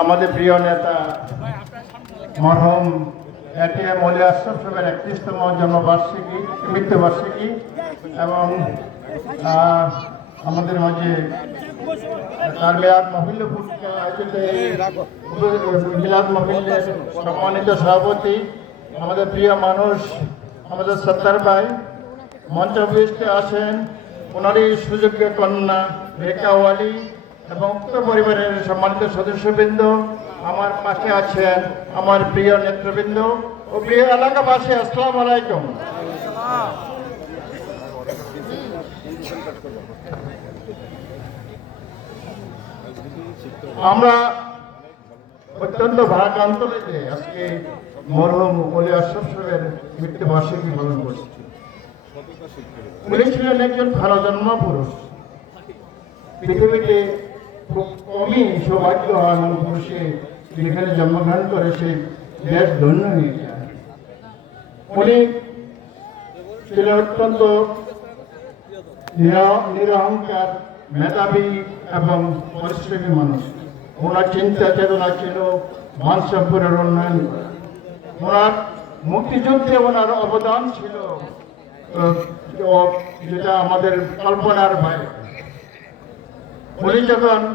আমাদের প্রিয় নেতা মরহম একত্রিশতম জন্মবার্ষিকী, মৃত্যুবার্ষিকী এবং আমাদের মাঝে তার মহিল মিলাদ সম্মানিত সভাপতি, আমাদের প্রিয় মানুষ, আমাদের সত্তার ভাই মঞ্চ আছেন ওনারই সুযোগ্য কন্যা রেখা ওয়ালি এবং পরিবারের সম্মানিত সদস্যবৃন্দ, আমার পাশে আছেন আমার প্রিয় নেতৃবৃন্দ ও প্রিয় এলাকাবাসী, আসসালামু আলাইকুম। আমরা অত্যন্ত ভারাক্রান্ত রেখে আজকে মরহম অলি আশরাফ সাহেবের মৃত্যুবার্ষিকী পালন করছি। উনি ছিলেন একজন ভালো জন্ম পুরুষ পৃথিবীতে খুব কমই সৌভাগ্যবান পুরুষে যেখানে জন্মগ্রহণ করে সে দেশ ধন্য হয়ে যায়। উনি ছিলেন অত্যন্ত নিরা- নিরহংকার মেধাবী এবং পরিশ্রমী মানুষ। ওনার চিন্তা চেতনা ছিল মানসম্পূর্ণের উন্নয়ন করা। ওনার মুক্তিযুদ্ধে ওনার অবদান ছিল যেটা আমাদের কল্পনার বাইরে। উনি যখন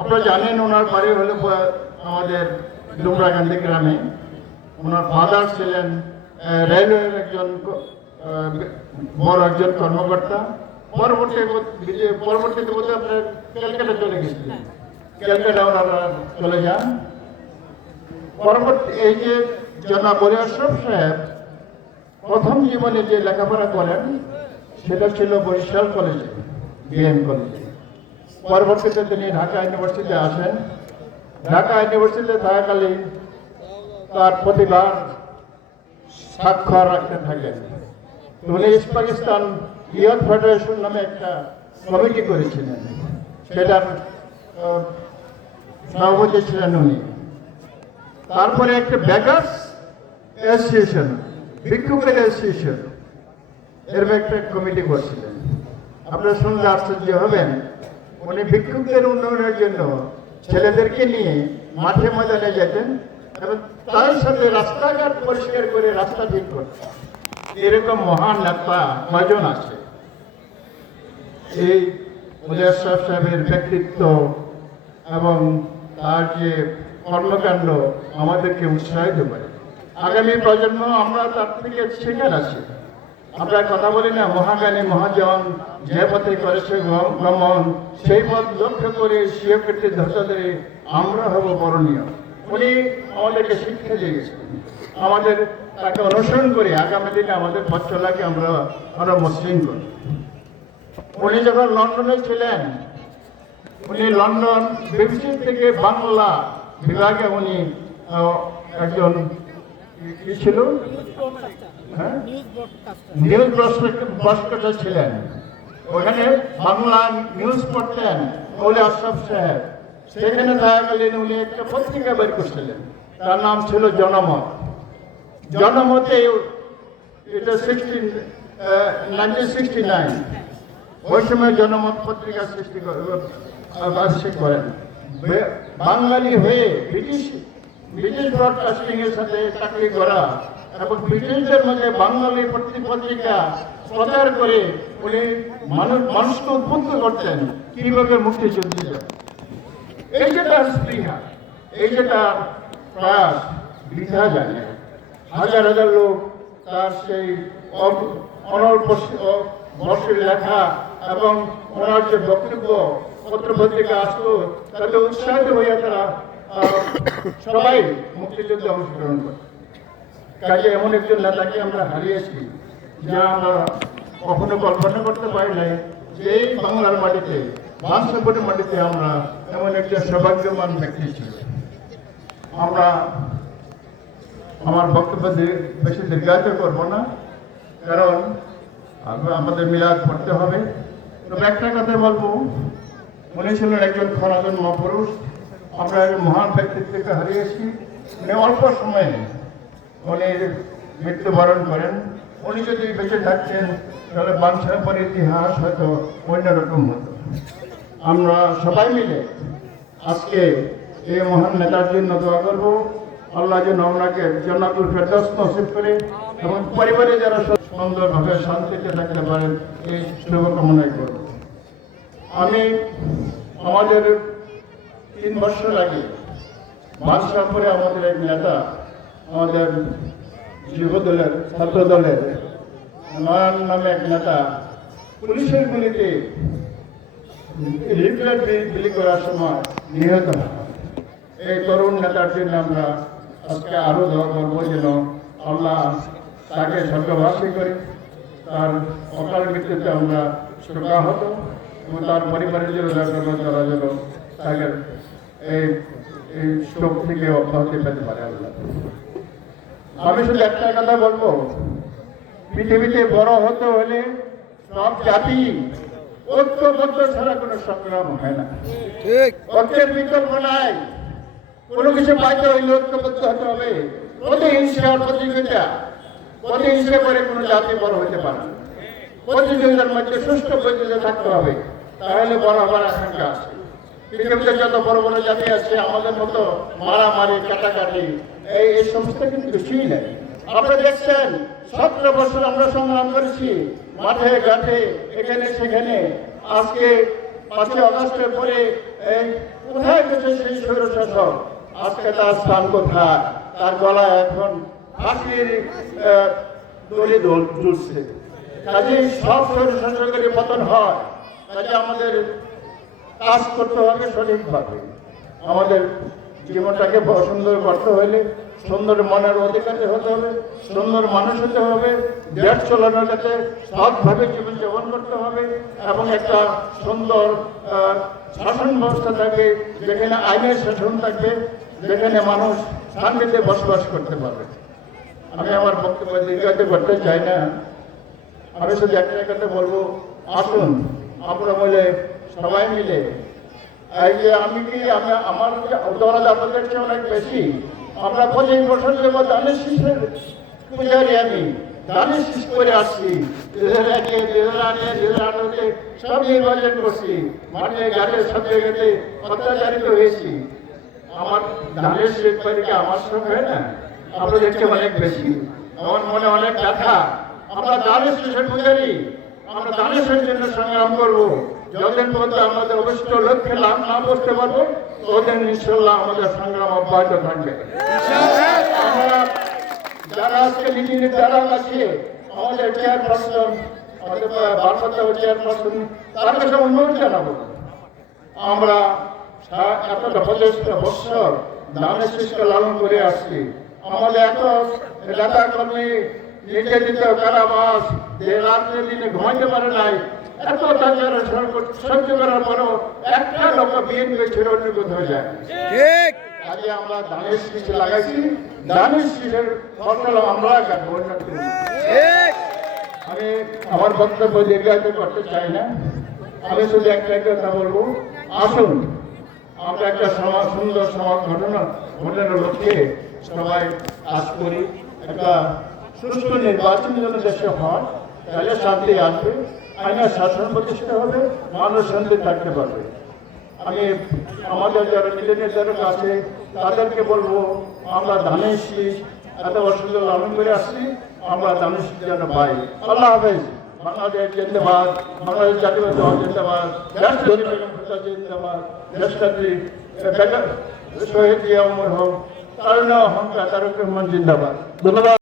আপনারা জানেন ওনার বাড়ি হলো আমাদের ডুমরাকান্দি গ্রামে। ওনার ফাদার ছিলেন রেলওয়ের একজন বড় একজন কর্মকর্তা। পরবর্তী পরবর্তীতে বলতে আপনার ক্যালকাটা চলে গেছিলেন। ক্যালকাটা ওনারা চলে যান। পরবর্তী এই যে জনাব বলি আশরফ সাহেব, প্রথম জীবনে যে লেখাপড়া করেন, সেটা ছিল বরিশাল কলেজে বিএম কলেজে। পরবর্তীতে তিনি ঢাকা ইউনিভার্সিটিতে আসেন। ঢাকা ইউনিভার্সিটিতে থাকাকালীন তার প্রতিবার স্বাক্ষর রাখতে থাকেন। উনি ইস্ট পাকিস্তান ইয়থ ফেডারেশন নামে একটা কমিটি করেছিলেন। সেটার সভাপতি ছিলেন উনি। তারপরে একটা বেগার্স অ্যাসোসিয়েশন ভিক্ষুকের অ্যাসোসিয়েশন এরকম একটা কমিটি করছিলেন। আপনারা শুনলে আশ্চর্য হবেন। উনি ভিক্ষুকদের উন্নয়নের জন্য ছেলেদেরকে নিয়ে মাঠে ময়দানে যেতেন এবং তার সাথে রাস্তাঘাট পরিষ্কার করে রাস্তা ঠিক করতেন। এরকম মহান নেতা কয়জন আছে? এই মুজাহ সাহেবের ব্যক্তিত্ব এবং তার যে কর্মকাণ্ড আমাদেরকে উৎসাহিত করে। আগামী প্রজন্ম আমরা তার থেকে শেখার আছি আমরা কথা বলি না, মহাজ্ঞানী মহাজন, যে পথে করেছে গমন সেই পথ লক্ষ্য করে শিয়কৃতি ধসা ধরে আমরা হব বরণীয়। উনি আমাদেরকে শিক্ষা দিয়েছেন আমাদের তাকে অনুসরণ করে আগামী দিনে আমাদের পথ চলাকে আমরা আরও মসৃণ করি। উনি যখন লন্ডনে ছিলেন, উনি লন্ডন বিবিসি থেকে বাংলা বিভাগে উনি একজন ছিল। নিউজ ব্রডকাস্টার ছিলেন। ওখানে বাংলা নিউজ পড়তেন ওলে আশরাফ সাহেব। সেখানে থাকাকালীন উনি একটা পত্রিকা বের করছিলেন। তার নাম ছিল জনমত। জনমতে এটা সিক্সটিন নাইনটিন সিক্সটি নাইন ওই সময় জনমত পত্রিকা সৃষ্টি করে করেন। বাঙালি হয়ে ব্রিটিশ ব্রিটিশ ব্রডকাস্টিং এর সাথে চাকরি করা এবং ব্রিটিশদের মধ্যে বাঙালি পত্রি- পত্রিকা প্রচার করে উনি মানুষ মানুষকে উদ্বুদ্ধ করতেন কীভাবে মুক্তিযুদ্ধ যাবে এই যে তার স্পৃহা, এই যে তার প্রয়াস বৃথা যায়। হাজার হাজার লোক তার সেই অনল্প বর্ষের লেখা এবং ওনার যে বক্তব্য পত্র পত্রিকা আসতো, তাতে উৎসাহিত হইয়া তারা সবাই মুক্তিযুদ্ধে অংশগ্রহণ করে কাজে এমন একজন নেতাকে আমরা হারিয়েছি, যা আমরা কখনো কল্পনা করতে পারি নাই যে এই বাংলার মাটিতে বাংলাপুরের মাটিতে আমরা এমন একজন সৌভাগ্যবান ব্যক্তি ছিল আমরা আমার বক্তব্য বেশি দীর্ঘায়িত করব না, কারণ আমাদের মিলাদ করতে হবে। তবে একটা কথা বলব, উনি ছিলেন একজন খরাজন মহাপুরুষ। আমরা মহান ব্যক্তিত্বকে হারিয়েছি। উনি অল্প সময়ে উনি মৃত্যুবরণ করেন। উনি যদি বেঁচে থাকতেন, তাহলে বাঞ্ছাপর ইতিহাস হয়তো অন্যরকম হতো। আমরা সবাই মিলে আজকে এই মহান নেতার জন্য দোয়া করব। আল্লাহ যেন ওনাকে জন্নাতুল ফেরদৌস নসিব করে এবং পরিবারে যারা সুন্দরভাবে শান্তিতে থাকতে পারেন, এই শুভকামনাই করব। আমি আমাদের তিন বছর আগে বাদশাহপুরে আমাদের এক নেতা আমাদের যুব দলের ছাত্র দলের নয়ন নামে এক নেতা পুলিশের গুলিতে লিফলেট বিলি করার সময় নিহত এই তরুণ নেতার জন্য আমরা আজকে আরও দোয়া করব যেন আল্লাহ তাকে স্বর্গবাসী করে, তার অকাল মৃত্যুতে আমরা শোকাহত এবং তার পরিবারের জন্য দোয়া তারা যেন তাকে এই এই শোক থেকে অব্যাহতি পেতে পারে আল্লাহ। আমি শুধু একটা কথা বলব। পৃথিবীতে বড় হতে হলে সব জাতি ঐক্যবদ্ধ ছাড়া কোনো সংগ্রাম হয় না। ঐক্যের বিকল্প নাই। কোনো কিছু পাইতে হইলে ঐক্যবদ্ধ হতে হবে। প্রতি হিংসা প্রতিযোগিতা প্রতি হিংসা করে কোনো জাতি বড় হতে পারে। প্রতিযোগিতার মধ্যে সুষ্ঠু প্রতিযোগিতা থাকতে হবে। তাহলে বড় হবার আশঙ্কা আছে। পৃথিবীতে যত বড় বড় জাতি আছে, আমাদের মতো মারামারি, কাটাকাটি, এই এই সমস্ত কিন্তু কিছুই নেই। আপনারা দেখছেন, সতেরো বছর আমরা সংগ্রাম করেছি, মাঠে, ঘাটে, এখানে, সেখানে। আজকে পাঁচই অগস্টের পরে কোথায় গেছে সেই স্বৈর শাসক আজকে তার স্থান কোথায়? তার গলায় এখন ফাঁসির দড়ি জুড়ছে কাজে সব স্বৈর শাসকের পতন হয়। কাজে আমাদের কাজ করতে হবে সঠিকভাবে। আমাদের জীবনটাকে সুন্দর করতে হলে সুন্দর মনের অধিকারী হতে হবে, সুন্দর মানুষ হতে হবে, দেশ চালানোর কাছে সৎভাবে জীবনযাপন করতে হবে এবং একটা সুন্দর শাসন ব্যবস্থা থাকবে, যেখানে আইনের শাসন থাকবে, যেখানে মানুষ শান্তিতে বসবাস করতে পারবে। আমি আমার বক্তব্য দীর্ঘায়িত করতে চাই না। আমি শুধু একটা কথা বলব, আসুন আমরা মিলে সবাই মিলে। এই যে আমি কি, আমি, আমার দৌড়াদ আপনাদের চেয়ে অনেক বেশি? আমরা পঁচিশ বছর যাব দানের শিশের পূজারি আমি, দানের শিশ করে আসছি। দুই হাজার আটে দুই হাজার আঠারোতে সব নির্বাচন করছি। মাঠে ঘাটে সব জায়গাতে অত্যাচারিত হয়েছি। আমার ধানের শেখ বাড়িকে আমার সঙ্গে হয় না? আপনাদের চেয়ে অনেক বেশি? আমার মনে অনেক ব্যথা। আমরা ধানের শেষের পূজারি, আমরা শেষের জন্য সংগ্রাম করব। যতদিন পর্যন্ত আমাদের অবশিষ্ট লক্ষ্যে লাভ না বসতে পারব, ততদিন ইনশাল্লাহ আমাদের সংগ্রাম অব্যাহত থাকবে। যারা আজকে নীতি নির্ধারণ আছে আমাদের চেয়ারপারসন আমাদের আমরা লালন করে আসছি। আমাদের এত নেতা কর্মী নির্যাতিত কারাবাস যে দিনে ঘুমাইতে পারে নাই এত তাদের সহ্য করার পরেও একটা লোক বিএনপি ছেড়ে অন্য কোথাও যায়। ঠিক। আজকে আমরা ধানের শীষ লাগাইছি। ধানের শীষের ফসল আমরা কাটবো আমি আমার বক্তব্য দীর্ঘায়িত করতে চাই না। আমি শুধু একটা কথা বলব। আসুন আমরা একটা সমাজ সুন্দর সমাজ ঘটনা ঘটনার লক্ষ্যে সবাই কাজ করি। একটা সুষ্ঠু নির্বাচন যেন দেশে হয়, তাহলে শান্তি আসবে, আইনের শাসন প্রতিষ্ঠা হবে, মানুষ শান্তি থাকতে পারবে। আমি আমাদের যারা নিজের নির্ধারক আছে তাদেরকে বলব, আমরা ধানের শীষ এত ধরে লালন করে আসছি, আমরা ধানের যেন পাই। আল্লাহ হাফেজ। বাংলাদেশ জিন্দাবাদ, বাংলাদেশ জাতীয় দল জিন্দাবাদ জিন্দাবাদ শহীদ জিয়া উমর হোক, তারুণ্য অহংকার তারক রহমান জিন্দাবাদ। ধন্যবাদ।